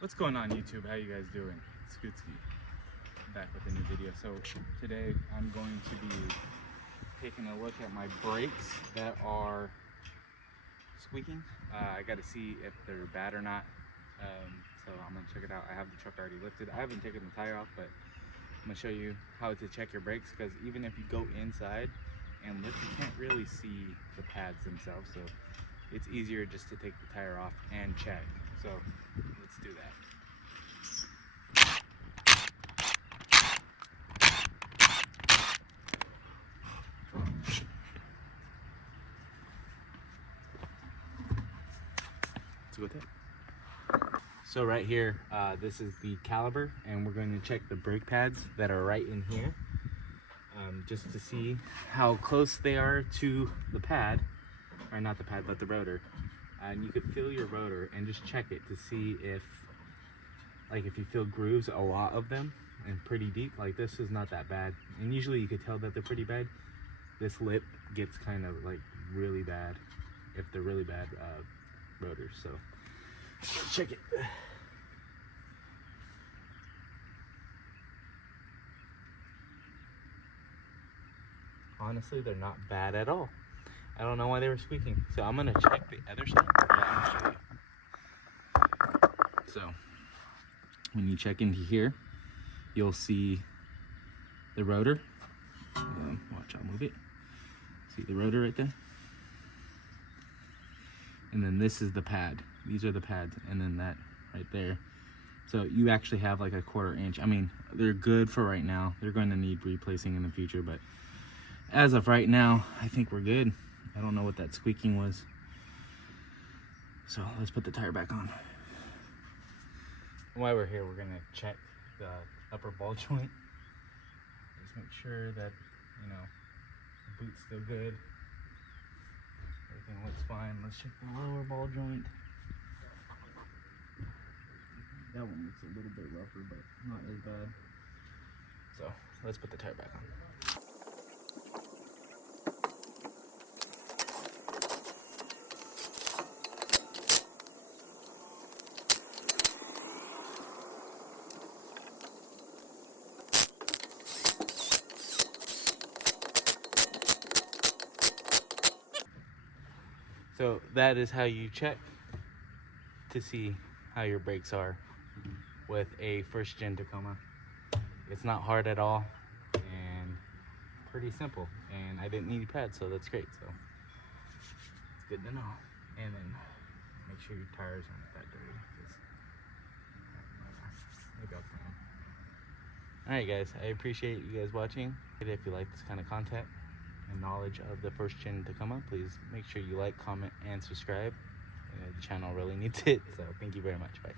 What's going on YouTube? How you guys doing? It's Scootsky back with a new video. So today I'm going to be taking a look at my brakes that are squeaking. I got to see if they're bad or not. So I'm gonna check it out. I have the truck already lifted. I haven't taken the tire off, but I'm gonna show you how to check your brakes, because even if you go inside and lift, you can't really see the pads themselves. So it's easier just to take the tire off and check. So let's do that. Let's go with it. So right here, this is the caliper, and we're going to check the brake pads that are right in here, just to see how close they are to the pad, or not the pad, but the rotor. And you could feel your rotor and just check it to see if you feel grooves, a lot of them, and pretty deep. Like this is not that bad, and usually you could tell that they're pretty bad. This lip gets kind of like really bad if they're really bad rotors. So let's check it. Honestly, they're not bad at all. I don't know why they were squeaking. So I'm gonna check the other side. Yeah, I'm gonna show you. So when you check into here, you'll see the rotor. Watch, I'll move it. See the rotor right there? And then this is the pad. These are the pads, and then that right there. So you actually have like a 1/4 inch. I mean, they're good for right now. They're going to need replacing in the future, but as of right now, I think we're good. I don't know what that squeaking was. So let's put the tire back on. While we're here, we're gonna check the upper ball joint. Just make sure that, you know, the boot's still good. Everything looks fine. Let's check the lower ball joint. That one looks a little bit rougher, but not as bad. So let's put the tire back on. So that is how you check to see how your brakes are with a first-gen Tacoma. It's not hard at all and pretty simple. And I didn't need pads, so that's great. So it's good to know. And then make sure your tires aren't that dirty. Maybe I'll clean them. Alright guys, I appreciate you guys watching. If you like this kind of content and knowledge of the first-gen Tacoma, please make sure you like, comment, and subscribe. The channel really needs it, so thank you very much. Bye.